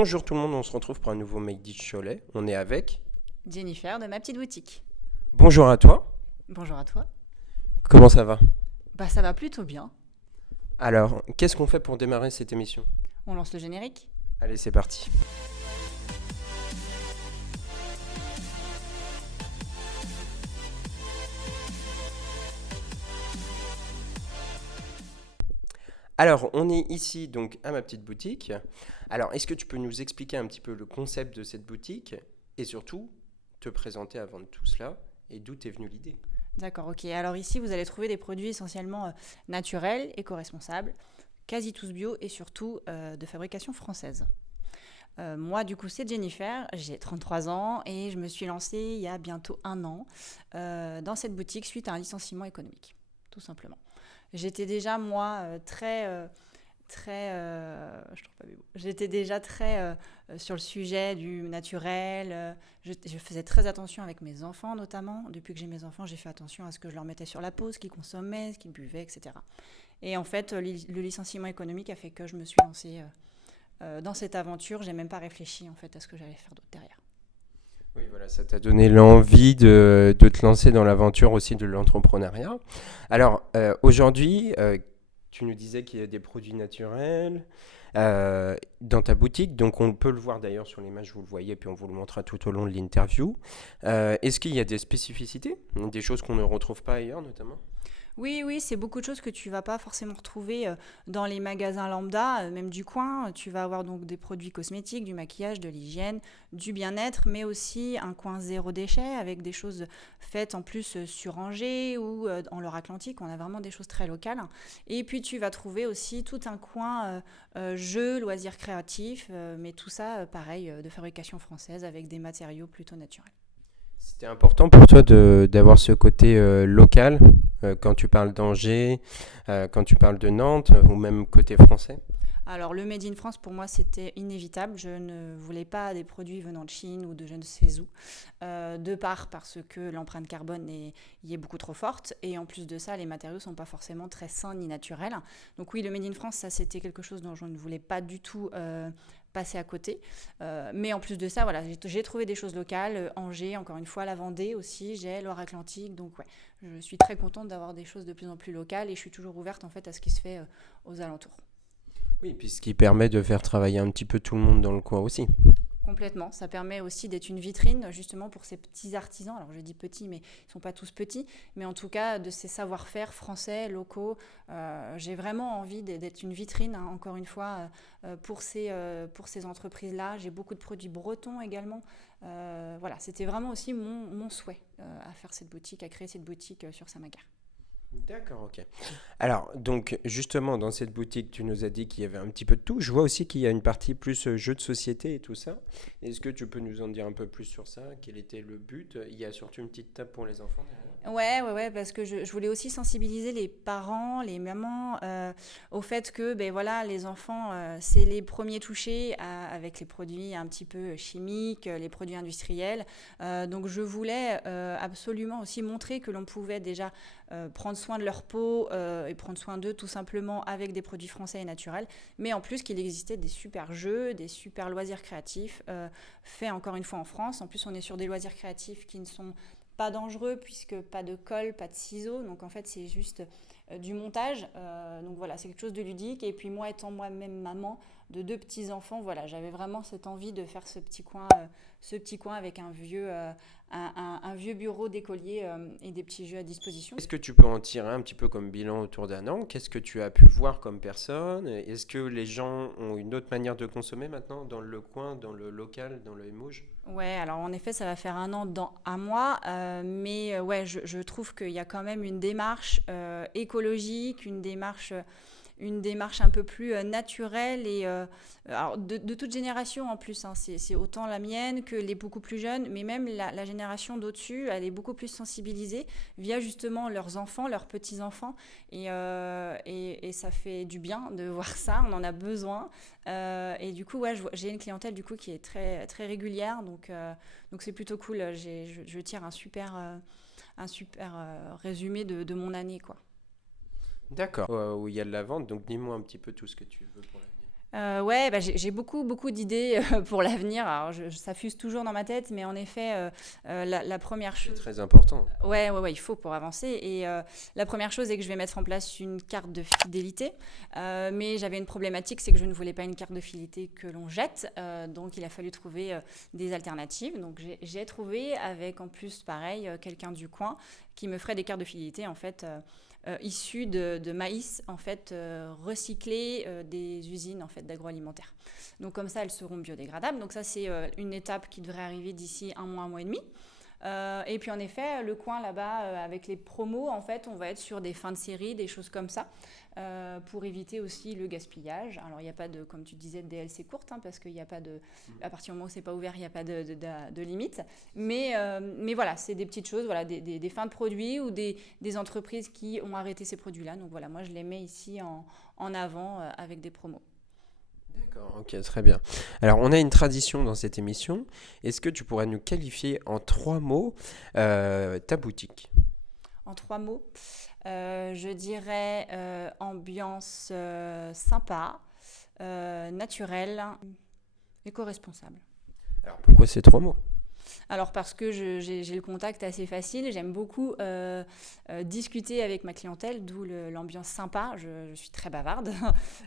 Bonjour tout le monde, on se retrouve pour un nouveau Make It Cholet. On est avec... Jennifer de ma petite boutique. Bonjour à toi, Bonjour à toi. comment ça va? Bah ça va plutôt bien. Alors, qu'est-ce qu'on fait pour démarrer cette émission? On lance le générique. Allez, c'est parti. Alors, on est ici donc à ma petite boutique. Alors, est-ce que tu peux nous expliquer un petit peu le concept de cette boutique et surtout te présenter avant de tout cela et d'où t'es venue l'idée? D'accord, ok. Alors ici, vous allez trouver des produits essentiellement naturels, éco-responsables, quasi tous bio et surtout de fabrication française. Moi, du coup, c'est Jennifer, j'ai 33 ans et je me suis lancée il y a bientôt un an dans cette boutique suite à un licenciement économique, tout simplement. J'étais déjà, moi, je trouve pas mes mots. J'étais déjà très sur le sujet du naturel. Je faisais très attention avec mes enfants, notamment. Depuis que j'ai mes enfants, j'ai fait attention à ce que je leur mettais sur la peau, ce qu'ils consommaient, ce qu'ils buvaient, etc. Et en fait, le licenciement économique a fait que je me suis lancée dans cette aventure. J'ai même pas réfléchi en fait à ce que j'allais faire d'autre derrière. Oui, voilà, ça t'a donné l'envie de te lancer dans l'aventure aussi de l'entrepreneuriat. Alors, aujourd'hui, tu nous disais qu'il y a des produits naturels dans ta boutique, donc on peut le voir d'ailleurs sur l'image, vous le voyez, puis on vous le montrera tout au long de l'interview. Est-ce qu'il y a des spécificités, des choses qu'on ne retrouve pas ailleurs notamment? Oui, oui, c'est beaucoup de choses que tu vas pas forcément retrouver dans les magasins lambda, même du coin. Tu vas avoir donc des produits cosmétiques, du maquillage, de l'hygiène, du bien-être, mais aussi un coin zéro déchet avec des choses faites en plus sur Angers ou en Loire-Atlantique. On a vraiment des choses très locales. Et puis tu vas trouver aussi tout un coin jeux, loisirs créatifs, mais tout ça, pareil, de fabrication française avec des matériaux plutôt naturels. C'était important pour toi d'avoir ce côté local quand tu parles d'Angers, quand tu parles de Nantes ou même côté français? Alors, le Made in France, pour moi, c'était inévitable. Je ne voulais pas des produits venant de Chine ou de je ne sais où, de part parce que l'empreinte carbone y est beaucoup trop forte. Et en plus de ça, les matériaux ne sont pas forcément très sains ni naturels. Donc oui, le Made in France, ça, c'était quelque chose dont je ne voulais pas du tout passer à côté. Mais en plus de ça, voilà, j'ai trouvé des choses locales. Angers, encore une fois, la Vendée aussi, j'ai Loire-Atlantique. Donc ouais, je suis très contente d'avoir des choses de plus en plus locales et je suis toujours ouverte en fait à ce qui se fait aux alentours. Oui, puis ce qui permet de faire travailler un petit peu tout le monde dans le coin aussi. Complètement. Ça permet aussi d'être une vitrine justement pour ces petits artisans. Alors je dis petits, mais ils ne sont pas tous petits. Mais en tout cas, de ces savoir-faire français, locaux. J'ai vraiment envie d'être une vitrine, hein, encore une fois, pour ces entreprises-là. J'ai beaucoup de produits bretons également. Voilà, c'était vraiment aussi mon souhait à faire cette boutique, à créer cette boutique sur Samagar. D'accord, ok. Alors, donc, justement, dans cette boutique, tu nous as dit qu'il y avait un petit peu de tout. Je vois aussi qu'il y a une partie plus jeux de société et tout ça. Est-ce que tu peux nous en dire un peu plus sur ça? Quel était le but? Il y a surtout une petite table pour les enfants derrière. Ouais, parce que je voulais aussi sensibiliser les parents, les mamans, au fait que, ben voilà, les enfants, c'est les premiers touchés avec les produits un petit peu chimiques, les produits industriels. Donc je voulais absolument aussi montrer que l'on pouvait déjà prendre soin de leur peau et prendre soin d'eux tout simplement avec des produits français et naturels, mais en plus qu'il existait des super jeux, des super loisirs créatifs faits encore une fois en France. En plus, on est sur des loisirs créatifs qui ne sont pas dangereux puisque pas de colle, pas de ciseaux. Donc en fait, c'est juste du montage. Donc voilà, c'est quelque chose de ludique. Et puis moi, étant moi-même maman de deux petits-enfants, voilà, j'avais vraiment cette envie de faire ce petit coin avec un vieux bureau d'écolier et des petits jeux à disposition. Est-ce que tu peux en tirer un petit peu comme bilan autour d'un an? Qu'est-ce que tu as pu voir comme personne? Est-ce que les gens ont une autre manière de consommer maintenant dans le coin, dans le local, dans le Émouge? Ouais, alors en effet, ça va faire un an dans un mois, mais ouais, je trouve qu'il y a quand même une démarche écologique, une démarche un peu plus naturelle et alors de toute génération en plus, hein, c'est autant la mienne que les beaucoup plus jeunes, mais même la génération d'au-dessus, elle est beaucoup plus sensibilisée via justement leurs enfants, leurs petits-enfants et ça fait du bien de voir ça, on en a besoin et du coup ouais, j'ai une clientèle du coup qui est très, très régulière donc c'est plutôt cool, je tire un super résumé de mon année quoi. D'accord. Où il y a de la vente, donc dis-moi un petit peu tout ce que tu veux pour l'avenir. Ouais, bah, j'ai beaucoup, beaucoup d'idées pour l'avenir. Alors, ça fuse toujours dans ma tête, mais en effet, la première C'est chose. très important. Ouais, ouais, ouais, il faut pour avancer. Et la première chose est que je vais mettre en place une carte de fidélité. Mais j'avais une problématique, c'est que je ne voulais pas une carte de fidélité que l'on jette. Donc il a fallu trouver des alternatives. Donc j'ai trouvé avec en plus, pareil, quelqu'un du coin qui me ferait des cartes de fidélité en fait. Issues de maïs en fait recyclé des usines en fait d'agroalimentaire. Donc comme ça elles seront biodégradables. Donc ça c'est une étape qui devrait arriver d'ici un mois et demi. Et puis en effet, le coin là-bas, avec les promos, en fait, on va être sur des fins de série, des choses comme ça, pour éviter aussi le gaspillage. Alors il n'y a pas de, comme tu disais, de DLC courte, hein, parce qu'il n'y a pas de, à partir du moment où c'est pas ouvert, il n'y a pas de limite. Mais voilà, c'est des petites choses, voilà, des fins de produits ou des entreprises qui ont arrêté ces produits-là. Donc voilà, moi je les mets ici en avant avec des promos. D'accord, ok, très bien. Alors, on a une tradition dans cette émission. Est-ce que tu pourrais nous qualifier en 3 mots ta boutique? En 3 mots, je dirais ambiance sympa, naturelle, éco-responsable. Alors, pourquoi ces 3 mots? Alors parce que j'ai le contact assez facile, j'aime beaucoup discuter avec ma clientèle, d'où l'ambiance sympa, je suis très bavarde.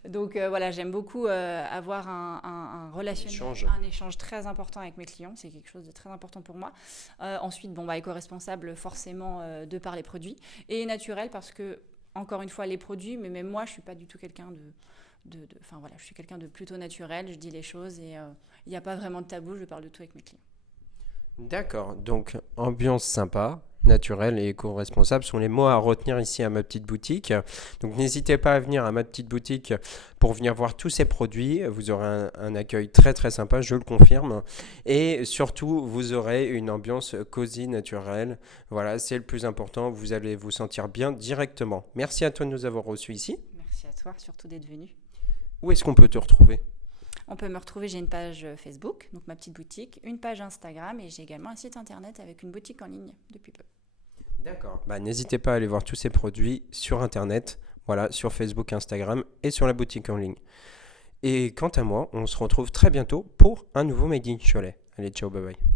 Donc voilà, j'aime beaucoup avoir un relationnel, un échange très important avec mes clients, c'est quelque chose de très important pour moi. Ensuite, bon, bah, éco-responsable forcément de par les produits, et naturel parce que, encore une fois, les produits, mais même moi, je ne suis pas du tout quelqu'un enfin voilà, je suis quelqu'un de plutôt naturel, je dis les choses et il n'y a pas vraiment de tabou, je parle de tout avec mes clients. D'accord, donc ambiance sympa, naturelle et éco-responsable sont les mots à retenir ici à ma petite boutique. Donc n'hésitez pas à venir à ma petite boutique pour venir voir tous ces produits. Vous aurez un accueil très très sympa, je le confirme. Et surtout, vous aurez une ambiance cosy, naturelle. Voilà, c'est le plus important. Vous allez vous sentir bien directement. Merci à toi de nous avoir reçus ici. Merci à toi, surtout d'être venu. Où est-ce qu'on peut te retrouver? On peut me retrouver, j'ai une page Facebook, donc ma petite boutique, une page Instagram et j'ai également un site internet avec une boutique en ligne depuis peu. D'accord. Bah, n'hésitez pas à aller voir tous ces produits sur Internet, voilà, sur Facebook, Instagram et sur la boutique en ligne. Et quant à moi, on se retrouve très bientôt pour un nouveau Made in Cholet. Allez, ciao, bye bye.